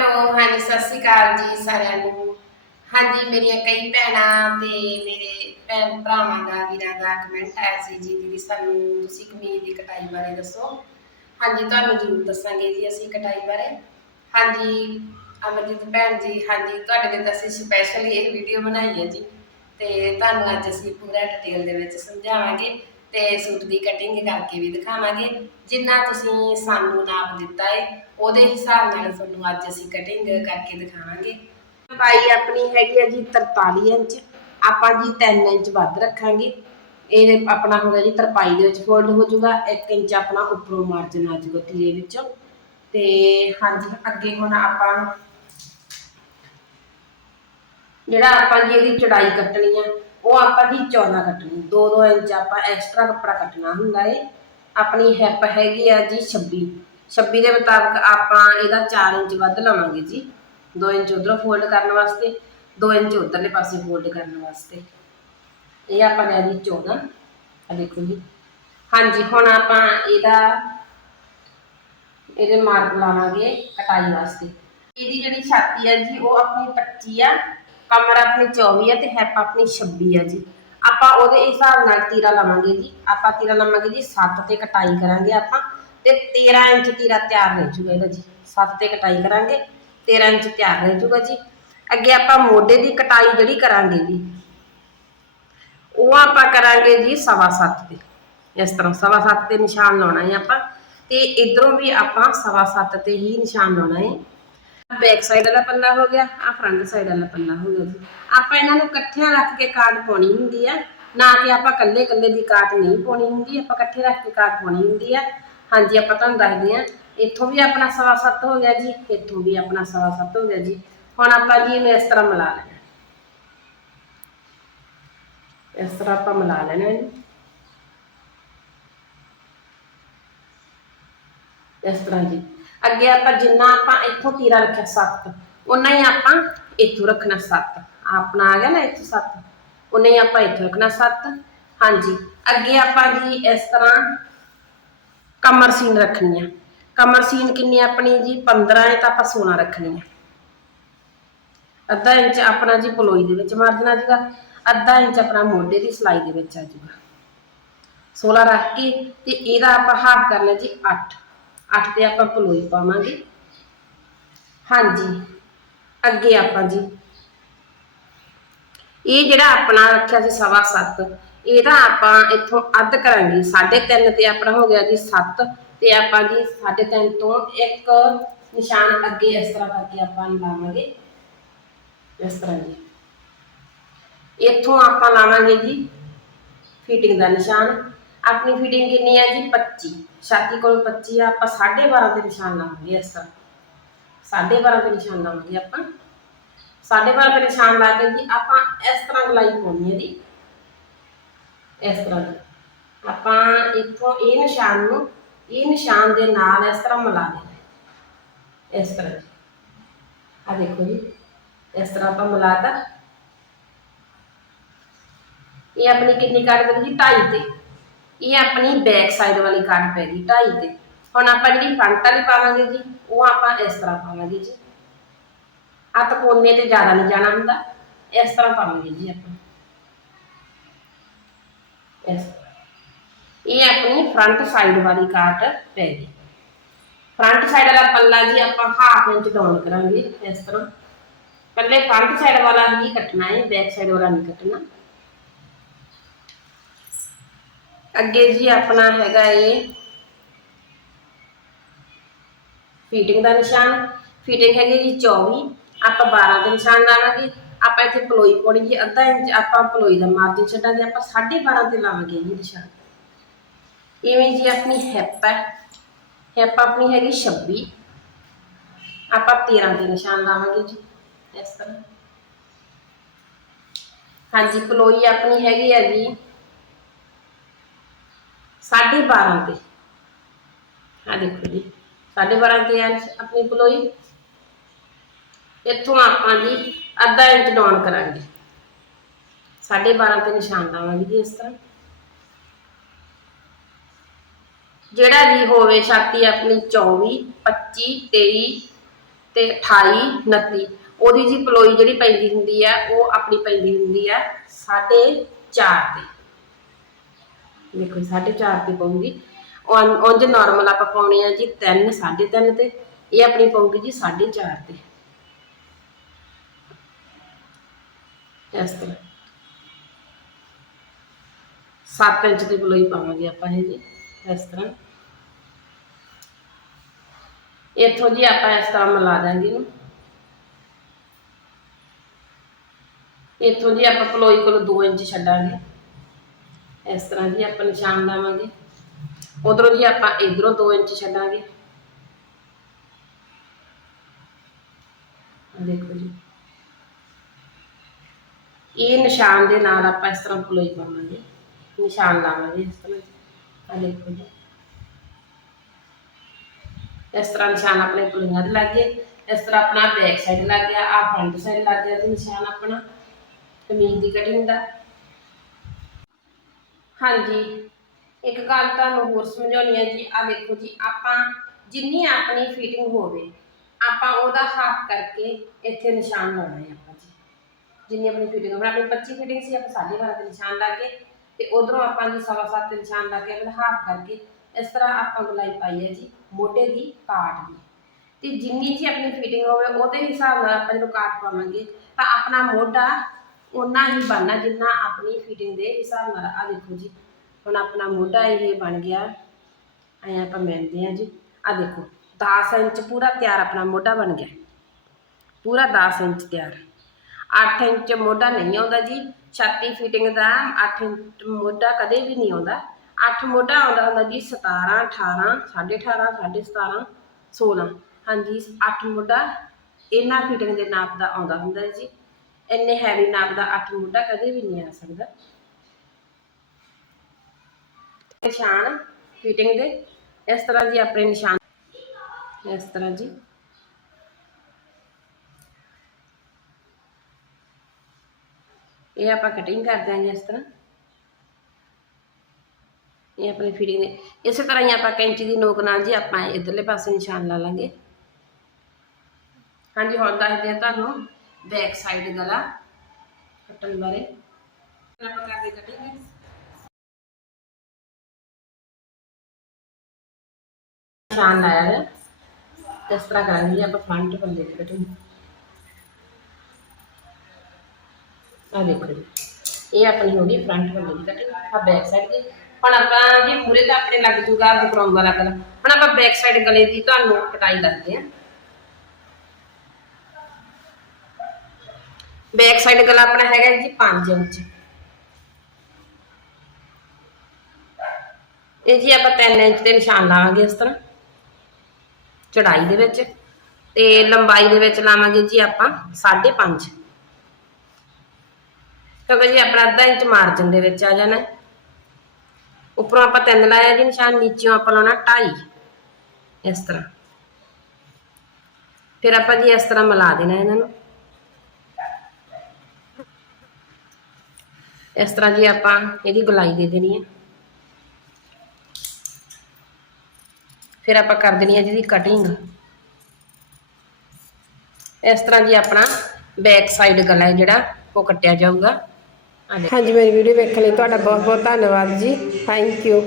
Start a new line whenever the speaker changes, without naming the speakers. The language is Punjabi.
ਹੈਲੋ ਹਾਂਜੀ, ਸਤਿ ਸ਼੍ਰੀ ਅਕਾਲ ਜੀ ਸਾਰਿਆਂ ਨੂੰ। ਹਾਂਜੀ, ਮੇਰੀਆਂ ਕਈ ਭੈਣਾਂ ਤੇ ਮੇਰੇ ਭੈਣ ਭਰਾਵਾਂ ਦਾ, ਵੀਰਾਂ ਦਾ ਕਮੈਂਟ ਆਇਆ ਸੀ ਜੀ ਦੀਦੀ ਸਾਨੂੰ ਤੁਸੀਂ ਕਮੀਜ਼ ਦੀ ਕਟਾਈ ਬਾਰੇ ਦੱਸੋ। ਹਾਂਜੀ, ਤੁਹਾਨੂੰ ਜ਼ਰੂਰ ਦੱਸਾਂਗੇ ਜੀ ਅਸੀਂ ਕਟਾਈ ਬਾਰੇ। ਹਾਂਜੀ, ਅਮਰਜੀਤ ਭੈਣ ਜੀ, ਹਾਂਜੀ, ਤੁਹਾਡੇ ਲਈ ਤਾਂ ਅਸੀਂ ਸਪੈਸ਼ਲ ਇਹ ਵੀਡੀਓ ਬਣਾਈ ਹੈ ਜੀ। ਤੇ ਤੁਹਾਨੂੰ ਅੱਜ ਅਸੀਂ ਪੂਰਾ ਡਿਟੇਲ ਦੇ ਵਿੱਚ ਸਮਝਾਵਾਂਗੇ। ਤੇ ਸੂਟ ਦੀ ਕਟਿੰਗ ਕਰਕੇ ਵੀ ਦਿਖਾਵਾਂਗੇ। ਜਿੰਨਾ ਤੁਸੀਂ ਸਾਨੂੰ ਨਾਪ ਦਿੱਤਾ ਹੈ ਉਹਦੇ ਹਿਸਾਬ ਨਾਲ ਤੁਹਾਨੂੰ ਅੱਜ ਅਸੀਂ ਕਟਿੰਗ ਕਰਕੇ ਦਿਖਾਵਾਂਗੇ। ਲੰਬਾਈ ਆਪਣੀ ਹੈਗੀ ਹੈ ਜੀ 43 ਇੰਚ, ਆਪਾਂ ਜੀ 3 ਇੰਚ ਵੱਧ ਰੱਖਾਂਗੇ। ਇਹ ਆਪਣਾ ਹੋ ਜੀ ਤਰਪਾਈ ਦੇ ਵਿੱਚ ਫੋਲਡ ਹੋ ਜਾਊਗਾ 1 ਇੰਚ ਆਪਣਾ ਉੱਪਰੋਂ ਮਾਰਜਨ ਆ ਜਾਊਗਾ ਤੀਰੇ ਵਿੱਚੋਂ। ਤੇ ਹਾਂਜੀ, ਅੱਗੇ ਹੁਣ ਆਪਾਂ ਜਿਹੜਾ ਆਪਾਂ ਜੀ ਇਹਦੀ ਚੜਾਈ ਕੱਟਣੀ ਆ, ਉਹ ਆਪਾਂ ਜੀ 14 ਕੱਟਣੀ। 2-2 ਇੰਚ ਆਪਾਂ ਐਕਸਟਰਾ ਕੱਪੜਾ ਕੱਟਣਾ ਹੁੰਦਾ ਏ। ਆਪਣੀ ਹਿੱਪ ਹੈਗੀ ਆ ਜੀ 26 26 ਦੇ ਮੁਤਾਬਕ ਆਪਾਂ ਇਹਦਾ 4 ਇੰਚ ਵੱਧ ਲਵਾਂਗੇ ਜੀ। 2 ਇੰਚ ਉਧਰੋਂ ਫੋਲਡ ਕਰਨ ਵਾਸਤੇ 2 ਇੰਚ ਉਧਰਲੇ ਪਾਸੇ ਫੋਲਡ ਕਰਨ ਵਾਸਤੇ। ਇਹ ਆਪਾਂ ਲੈ ਜੀ 14 ਆ ਦੇਖੋ ਜੀ। ਹਾਂਜੀ, ਹੁਣ ਆਪਾਂ ਇਹਦਾ, ਇਹਦੇ ਮਾਰਕ ਲਾਵਾਂਗੇ ਕਟਾਈ ਵਾਸਤੇ। ਇਹਦੀ ਜਿਹੜੀ ਛਾਤੀ ਹੈ ਜੀ, ਉਹ ਆਪਣੀ 25 ਆ। ਕਮਰ ਆਪਣੀ 24 ਆ ਤੇ ਹੈਪ ਆਪਣੀ 26 ਆ ਜੀ। ਆਪਾਂ ਉਹਦੇ ਹਿਸਾਬ ਨਾਲ ਤੀਰਾ ਲਵਾਂਗੇ ਜੀ। ਆਪਾਂ ਤੀਰਾ ਲਵਾਂਗੇ ਜੀ 7 ਤੇ ਕਟਾਈ ਕਰਾਂਗੇ ਆਪਾਂ। ਤੇ 13 ਇੰਚ ਤੀਰਾ ਤਿਆਰ ਰਹਿ ਜੂਗਾ ਇਹਦਾ ਜੀ। 7 ਤੇ ਕਟਾਈ ਕਰਾਂਗੇ 13 ਇੰਚ ਤਿਆਰ ਰਹਿ ਜੂਗਾ ਜੀ। ਅੱਗੇ ਆਪਾਂ ਮੋਢੇ ਦੀ ਕਟਾਈ ਜਿਹੜੀ ਕਰਾਂਗੇ ਜੀ, ਉਹ ਆਪਾਂ ਕਰਾਂਗੇ ਜੀ 7.5 ਤੇ। ਇਸ ਤਰ੍ਹਾਂ 7.5 ਤੇ ਨਿਸ਼ਾਨ ਲਾਉਣਾ ਹੈ ਆਪਾਂ। ਤੇ ਇਧਰੋਂ ਵੀ ਆਪਾਂ 7.5 ਤੇ ਹੀ ਨਿਸ਼ਾਨ ਲਾਉਣਾ ਹੈ। ਬੈਕ ਸਾਈਡ ਵਾਲਾ ਪੱਲਾ ਹੋ ਗਿਆ ਆ ਫਰੰਟ ਸਾਈਡ ਵਾਲਾ ਪੱਲਾ ਹੋ ਗਿਆ ਜੀ। ਆਪਾਂ ਇਹਨਾਂ ਨੂੰ ਇਕੱਠਿਆਂ ਰੱਖ ਕੇ ਕਾਟ ਪਾਉਣੀ ਹੁੰਦੀ ਆ। ਨਾ ਕਿ ਆਪਾਂ ਇਕੱਲੇ ਇਕੱਲੇ ਦੀ ਕਾਟ ਨਹੀਂ ਪਾਉਣੀ ਹੁੰਦੀ, ਆਪਾਂ ਇਕੱਠੇ ਰੱਖ ਕੇ ਕਾਟ ਪਾਉਣੀ ਹੁੰਦੀ ਆ। ਹਾਂਜੀ, ਆਪਾਂ ਤੁਹਾਨੂੰ ਦੱਸਦੇ ਆ ਇੱਥੋਂ ਵੀ ਆਪਣਾ ਸਵਾ ਸੱਤ ਹੋ ਗਿਆ ਜੀ, ਇੱਥੋਂ ਵੀ ਆਪਣਾ ਸਵਾ ਸੱਤ ਹੋ ਗਿਆ ਜੀ। ਹੁਣ ਆਪਾਂ ਜੀ ਇਹਨੂੰ ਇਸ ਤਰ੍ਹਾਂ ਮਿਲਾ ਲੈਣਾ। ਇਸ ਤਰ੍ਹਾਂ ਆਪਾਂ ਮਿਲਾ ਲੈਣਾ ਜੀ। ਇਸ ਤਰ੍ਹਾਂ ਜੀ। ਅੱਗੇ ਆਪਾਂ ਜਿੰਨਾ ਆਪਾਂ ਇੱਥੋਂ ਤੀਰਾ ਰੱਖਿਆ 7 ਉਨਾ ਹੀ ਆਪਾਂ ਇੱਥੋਂ ਰੱਖਣਾ 7 ਆਪਣਾ ਆ ਗਿਆ ਨਾ ਇੱਥੋਂ 7 ਉਨਾ ਹੀ ਆਪਾਂ ਇੱਥੋਂ ਰੱਖਣਾ 7 ਹਾਂਜੀ, ਅੱਗੇ ਆਪਾਂ ਜੀ ਇਸ ਤਰ੍ਹਾਂ ਕਮਰ ਸੀਨ ਰੱਖਣੀ ਆ। ਕਮਰ ਸੀਨ ਕਿੰਨੀ ਆਪਣੀ ਜੀ? 15 ਹੈ ਤਾਂ ਆਪਾਂ 16 ਰੱਖਣੀ ਆ। ਅੱਧਾ ਇੰਚ ਆਪਣਾ ਜੀ ਪਲੋਈ ਦੇ ਵਿੱਚ ਮਾਰਜਨ ਆ ਜਾਊਗਾ ਅੱਧਾ ਇੰਚ ਆਪਣਾ ਮੋਢੇ ਦੀ ਸਲਾਈ ਦੇ ਵਿੱਚ ਆ ਜਾਊਗਾ 16 ਰੱਖ ਕੇ ਤੇ ਇਹਦਾ ਆਪਾਂ ਹਾਫ ਕਰਨਾ ਜੀ 8 8 ਤੇ ਆਪਾਂ ਪਲੋਈ ਪਾਵਾਂਗੇ। ਹਾਂਜੀ, ਅੱਗੇ ਆਪਾਂ ਜੀ। ਇਹ ਜਿਹੜਾ ਆਪਣਾ ਰੱਖਿਆ ਸੀ ਸਵਾ 7 ਇਹਦਾ ਆਪਾਂ ਇੱਥੋਂ ਅੱਧ ਕਰਾਂਗੇ। 3.5 ਤੇ ਆਪਣਾ ਹੋ ਗਿਆ ਜੀ 7 ਤੇ ਆਪਾਂ ਜੀ 3.5 ਤੋਂ ਇੱਕ ਨਿਸ਼ਾਨ ਅੱਗੇ ਇਸ ਤਰ੍ਹਾਂ ਕਰਕੇ ਆਪਾਂ ਲਾਵਾਂਗੇ। ਇਸ ਤਰ੍ਹਾਂ ਜੀ। ਇੱਥੋਂ ਆਪਾਂ ਲਾਵਾਂਗੇ ਜੀ ਫਿਟਿੰਗ ਦਾ ਨਿਸ਼ਾਨ। ਆਪਣੀ ਫਿਟਿੰਗ ਕਿੰਨੀ ਹੈ ਜੀ? 25 ਛਾਤੀ ਕੋਲ 25 ਆ, ਆਪਾਂ 12.5 ਦੇ ਨਿਸ਼ਾਨ ਲਾਵਾਂਗੇ ਇਸ ਤਰ੍ਹਾਂ। 12.5 ਦੇ ਨਿਸ਼ਾਨ ਲਾਵਾਂਗੇ ਆਪਾਂ। 12.5 ਦੇ ਨਿਸ਼ਾਨ ਲਾ ਕੇ ਜੀ, ਆਪਾਂ ਇਸ ਤਰ੍ਹਾਂ ਗਲਾਈ ਪਾਉਣੀ ਹੈ ਜੀ। ਇਸ ਤਰ੍ਹਾਂ। ਦੀ ਆਪਾਂ ਇੱਥੋਂ ਇਹ ਨਿਸ਼ਾਨ ਨੂੰ, ਇਹ ਨਿਸ਼ਾਨ ਦੇ ਨਾਲ ਇਸ ਤਰ੍ਹਾਂ ਮਿਲਾ ਦੇਣਾ ਇਸ ਤਰ੍ਹਾਂ ਜੀ। ਆ ਦੇਖੋ ਜੀ, ਇਸ ਤਰ੍ਹਾਂ ਆਪਾਂ ਮਿਲਾਤਾ ਇਹ ਆਪਣੀ ਕਿੰਨੀ ਕਾਟ ਪੈ ਗਈ 2.5 ਤੇ। ਇਹ ਆਪਣੀ ਬੈਕ ਸਾਈਡ ਵਾਲੀ ਕਾਟ ਪੈ ਗਈ 2.5 ਤੇ। ਹੁਣ ਆਪਾਂ ਜਿਹੜੀ ਫਰੰਟ ਵਾਲੀ ਪਾਵਾਂਗੇ ਜੀ, ਉਹ ਆਪਾਂ ਇਸ ਤਰ੍ਹਾਂ ਪਾਵਾਂਗੇ ਜੀ। ਆ ਤਾਂ ਕੋਨੇ ਤੇ ਜ਼ਿਆਦਾ ਨਹੀਂ ਜਾਣਾ ਹੁੰਦਾ, ਇਸ ਤਰ੍ਹਾਂ ਪਾਵਾਂਗੇ ਜੀ ਆਪਾਂ। ਇਸ ਇਹ ਆਪਣੀ ਫਰੰਟ ਸਾਈਡ ਵਾਲੀ ਕਾਟ ਪੈ ਗਈ। ਫਰੰਟ ਸਾਈਡ ਵਾਲਾ ਪੱਲਾ ਜੀ ਆਪਾਂ ਹਾਫ ਇੰਚ ਡਾਊਨ ਕਰਾਂਗੇ ਇਸ ਤਰ੍ਹਾਂ। ਪਹਿਲੇ ਫਰੰਟ ਸਾਈਡ ਵਾਲਾ ਹੀ ਕੱਟਣਾ ਹੈ ਬੈਕ ਸਾਈਡ ਵਾਲਾ ਨਹੀਂ ਕੱਟਣਾ। ਅੱਗੇ ਜੀ ਆਪਣਾ ਹੈਗਾ ਇਹ ਫੀਟਿੰਗ ਦਾ ਨਿਸ਼ਾਨ। ਫਿਟਿੰਗ ਹੈਗੀ ਜੀ 24 ਆਪਾਂ 12 ਦੇ ਨਿਸ਼ਾਨ ਲਾਵਾਂਗੇ। ਆਪਾਂ ਇੱਥੇ ਪਲੋਈ ਪਾਉਣੀ ਜੀ ਅੱਧਾ ਇੰਚ ਆਪਾਂ ਪਲੋਈ ਦਾ ਮਾਰਜਨ ਛੱਡਾਂਗੇ। ਆਪਾਂ 12.5 ਤੇ ਲਾਵਾਂਗੇ ਜੀ ਨਿਸ਼ਾਨ। ਇਵੇਂ ਜੀ ਆਪਣੀ ਹਿੱਪ ਹੈ। ਹਿੱਪ ਆਪਣੀ ਹੈਗੀ 26 ਆਪਾਂ 13 ਦੇ ਨਿਸ਼ਾਨ ਲਾਵਾਂਗੇ ਜੀ, ਇਸ ਤਰ੍ਹਾਂ। ਹਾਂਜੀ, ਪਲੋਈ ਆਪਣੀ ਹੈਗੀ ਹੈ ਜੀ 12.5 ਤੇ। ਆ ਦੇਖੋ ਜੀ 12.5 ਤੇ ਹੈ ਆਪਣੀ ਪਲੋਈ ਇੱਥੋਂ ਆਪਾਂ ਜੀ ਅੱਧਾ ਇੰਚ ਡਾਊਨ ਕਰਾਂਗੇ। 12.5 ਤੇ ਨਿਸ਼ਾਨ ਲਾਵਾਂਗੇ ਜੀ ਇਸ ਤਰ੍ਹਾਂ। ਜਿਹੜਾ ਜੀ ਹੋਵੇ ਛਾਤੀ ਆਪਣੀ 24 25 23 ਤੇ 28 29 ਉਹਦੀ ਜੀ ਪਲੋਈ ਜਿਹੜੀ ਪੈਂਦੀ ਹੁੰਦੀ ਆ, ਉਹ ਆਪਣੀ ਪੈਂਦੀ ਹੁੰਦੀ ਆ 4.5 ਤੇ। ਦੇਖੋ 4.5 ਤੇ ਪਊਗੀ। ਉਂਝ ਨਾਰਮਲ ਆਪਾਂ ਪਾਉਣੇ ਆ ਜੀ 3 3.5 ਤੇ। ਇਹ ਆਪਣੀ ਪਊਗੀ ਜੀ 4.5 ਤੇ। ਇਸ ਤਰ੍ਹਾਂ। 7 ਇੰਚ ਦੀ ਪਲੋਈ ਪਾਵਾਂਗੇ ਆਪਾਂ ਇਹ ਜੀ, ਇਸ ਤਰ੍ਹਾਂ। ਇੱਥੋਂ ਜੀ ਆਪਾਂ ਇਸ ਤਰ੍ਹਾਂ ਮਿਲਾ ਦਾਂਗੇ ਇਹਨੂੰ। ਇੱਥੋਂ ਜੀ ਆਪਾਂ ਪਲੋਈ ਕੋਲ 2 ਇੰਚ ਛੱਡਾਂਗੇ। ਇਸ ਤਰ੍ਹਾਂ ਜੀ ਆਪਾਂ ਨਿਸ਼ਾਨ ਲਾਵਾਂਗੇ। ਉਧਰੋਂ ਜੀ ਆਪਾਂ ਇਧਰੋਂ 2 ਇੰਚ ਛੱਡਾਂਗੇ। ਦੇਖੋ ਜੀ। ਇਹ ਨਿਸ਼ਾਨ ਦੇ ਨਾਲ ਆਪਾਂ ਇਸ ਤਰ੍ਹਾਂ ਪਲੋਈ ਪਾਵਾਂਗੇ। ਨਿਸ਼ਾਨ ਲਾਵਾਂਗੇ ਇਸ ਤਰ੍ਹਾਂ ਆ ਦੇਖੋ ਜੀ। ਇਸ ਤਰ੍ਹਾਂ ਨਿਸ਼ਾਨ ਆਪਣੇ ਪੁਲਿੰਗਾਂ ਦੇ ਲੱਗ ਗਏ। ਇਸ ਤਰ੍ਹਾਂ ਆਪਣਾ ਬੈਕ ਸਾਈਡ ਲੱਗ ਗਿਆ ਆ ਫਰੰਟ ਸਾਈਡ ਲੱਗ ਗਿਆ ਤੇ ਨਿਸ਼ਾਨ ਆਪਣਾ। ਕਮੀਜ਼ ਦੀ ਕਟਿੰਗ ਦਾ। ਹਾਂਜੀ। ਇੱਕ ਗੱਲ ਤੁਹਾਨੂੰ ਹੋਰ ਸਮਝਾਉਣੀ ਹੈ ਜੀ ਆ ਦੇਖੋ ਜੀ, ਆਪਾਂ ਜਿੰਨੀ ਆਪਣੀ ਫਿਟਿੰਗ ਹੋਵੇ, ਆਪਾਂ ਉਹਦਾ ਹਾਫ ਕਰਕੇ ਇੱਥੇ ਨਿਸ਼ਾਨ ਲਾਉਣਾ ਹੈ ਆਪਾਂ ਜੀ। ਜਿੰਨੀ ਆਪਣੀ ਫਿਟਿੰਗ ਹੋਵੇ ਆਪਣੀ 25 ਫਿਟਿੰਗ ਸੀ, ਆਪਾਂ 12.5 ਤੇ ਨਿਸ਼ਾਨ ਲਾ ਕੇ ਤੇ ਉਧਰੋਂ ਆਪਾਂ ਜੀ ਸਵਾ ਸੱਤ ਤੇ ਨਿਸ਼ਾਨ ਲਾ ਕੇ ਆਪਣਾ ਹਾਫ ਕਰਕੇ ਇਸ ਤਰ੍ਹਾਂ ਆਪਾਂ ਗੁਲਾਈ ਪਾਈ ਹੈ ਜੀ, ਮੋਢੇ ਦੀ ਕਾਟ ਦੀ। ਤੇ ਜਿੰਨੀ ਜੀ ਆਪਣੀ ਫਿਟਿੰਗ ਹੋਵੇ, ਉਹਦੇ ਹਿਸਾਬ ਨਾਲ ਆਪਾਂ ਜਦੋਂ ਕਾਟ ਪਾਵਾਂਗੇ, ਤਾਂ ਆਪਣਾ ਮੋਢਾ ਉਨਾ ਹੀ ਬਣਨਾ ਜਿੰਨਾ ਆਪਣੀ ਫਿਟਿੰਗ ਦੇ ਹਿਸਾਬ ਨਾਲ। ਆ ਦੇਖੋ ਜੀ, ਹੁਣ ਆਪਣਾ ਮੋਢਾ ਇਹ ਬਣ ਗਿਆ। ਐਂ ਆਪਾਂ ਮਿਲਦੇ ਆ ਜੀ। ਆ ਦੇਖੋ 10 ਇੰਚ ਪੂਰਾ ਤਿਆਰ ਆਪਣਾ ਮੋਢਾ ਬਣ ਗਿਆ। ਪੂਰਾ 10 ਇੰਚ ਤਿਆਰ। 8 ਇੰਚ ਮੋਢਾ ਨਹੀਂ ਆਉਂਦਾ ਜੀ। ਛਾਤੀ ਫਿਟਿੰਗ ਦਾ 8 ਇੰਚ ਮੋਢਾ ਕਦੇ ਵੀ ਨਹੀਂ ਆਉਂਦਾ। 8 ਮੋਢਾ ਆਉਂਦਾ ਹੁੰਦਾ ਜੀ 17 18 18.5 17.5 16 ਹਾਂਜੀ 8 ਮੋਢਾ ਇਹਨਾਂ ਫਿਟਿੰਗ ਦੇ ਨਾਪ ਦਾ ਆਉਂਦਾ ਹੁੰਦਾ ਜੀ। ਇੰਨੇ ਹੈਵੀ ਨਾਪ ਦਾ ਅੱਠ ਮੋਢਾ ਕਦੇ ਵੀ ਨਹੀਂ ਆ ਸਕਦਾ। ਨਿਸ਼ਾਨ ਫਿਟਿੰਗ ਦੇ, ਇਸ ਤਰ੍ਹਾਂ ਜੀ ਆਪਣੇ ਨਿਸ਼ਾਨ। ਇਸ ਤਰ੍ਹਾਂ ਜੀ। ਇਹ ਆਪਾਂ ਕਟਿੰਗ ਕਰ ਦਿਆਂਗੇ ਇਸ ਤਰ੍ਹਾਂ। ਇਹ ਆਪਣੀ ਫਿਟਿੰਗ ਦੇ। ਇਸੇ ਤਰ੍ਹਾਂ ਹੀ ਆਪਾਂ ਕੈਂਚੀ ਦੀ ਨੋਕ ਨਾਲ ਜੀ ਆਪਾਂ ਇਧਰਲੇ ਪਾਸੇ ਨਿਸ਼ਾਨ ਲਾ ਲਾਂਗੇ। ਹਾਂਜੀ ਹੁਣ ਦੱਸਦੇ ਆ ਤੁਹਾਨੂੰ। ਬੈਕ ਸਾਈਡ ਗਲਾ ਕੱਟਣ ਬਾਰੇ ਆਪਾਂ ਕਰਦੇ ਕਟਿੰਗ ਨਿਸ਼ਾਨ ਲਾਇਆ ਹੈ ਇਸ ਤਰ੍ਹਾਂ ਕਰਾਂਗੇ ਜੀ ਆਪਾਂ ਫਰੰਟ ਪੱਲੇ ਦੀ ਕਟਿੰਗ ਆ ਦੇਖੋ ਜੀ ਇਹ ਆਪਣੀ ਹੋ ਗਈ ਫਰੰਟ ਪੱਲੇ ਦੀ ਕਟਿੰਗ ਆ ਬੈਕ ਸਾਈਡ ਦੀ ਹੁਣ ਆਪਾਂ ਜੀ ਪੂਰੇ ਤਾਂ ਆਪਣੇ ਲੱਗ ਜੂਗਾ ਬਕਰਮ ਵਾਲਾ ਗਲਾ ਹੁਣ ਆਪਾਂ ਬੈਕ ਸਾਈਡ ਗਲੇ ਦੀ ਤੁਹਾਨੂੰ ਕਟਾਈ ਕਰਦੇ ਆ ਬੈਕ ਸਾਈਡ ਗਲਾ ਆਪਣਾ ਹੈਗਾ ਜੀ 5 ਇੰਚ। ਇਹ ਜੀ ਆਪਾਂ 3 ਇੰਚ ਦੇ ਨਿਸ਼ਾਨ ਲਾਵਾਂਗੇ ਇਸ ਤਰ੍ਹਾਂ। ਚੜਾਈ ਦੇ ਵਿੱਚ ਤੇ ਲੰਬਾਈ ਦੇ ਵਿੱਚ ਲਾਵਾਂਗੇ ਜੀ ਆਪਾਂ 5.5 ਕਿਉਂਕਿ ਜੀ ਆਪਣਾ ਅੱਧਾ ਇੰਚ ਮਾਰਜਨ ਦੇ ਵਿੱਚ ਆ ਜਾਣਾ। ਉੱਪਰੋਂ ਆਪਾਂ ਤਿੰਨ ਲਾਇਆ ਜੀ ਨਿਸ਼ਾਨ ਨੀਚੋਂ ਆਪਾਂ ਲਾਉਣਾ 2.5 ਇਸ ਤਰ੍ਹਾਂ। ਫਿਰ ਆਪਾਂ ਜੀ ਇਸ ਤਰ੍ਹਾਂ ਮਿਲਾ ਦੇਣਾ ਇਹਨਾਂ ਨੂੰ। ਇਸ ਤਰ੍ਹਾਂ ਜੀ ਆਪਾਂ ਇਹਦੀ ਗੁਲਾਈ ਦੇ ਦੇਣੀ ਹੈ। ਫਿਰ ਆਪਾਂ ਕਰ ਦੇਣੀ ਹੈ ਜਿਹਦੀ ਕਟਿੰਗ ਇਸ ਤਰ੍ਹਾਂ ਜੀ ਆਪਣਾ ਬੈਕ ਸਾਈਡ ਗਲਾ ਹੈ ਜਿਹੜਾ, ਉਹ ਕੱਟਿਆ ਜਾਊਗਾ। ਹਾਂਜੀ, ਮੇਰੀ ਵੀਡੀਓ ਵੇਖਣ ਲਈ ਤੁਹਾਡਾ ਬਹੁਤ ਬਹੁਤ ਧੰਨਵਾਦ ਜੀ। Thank you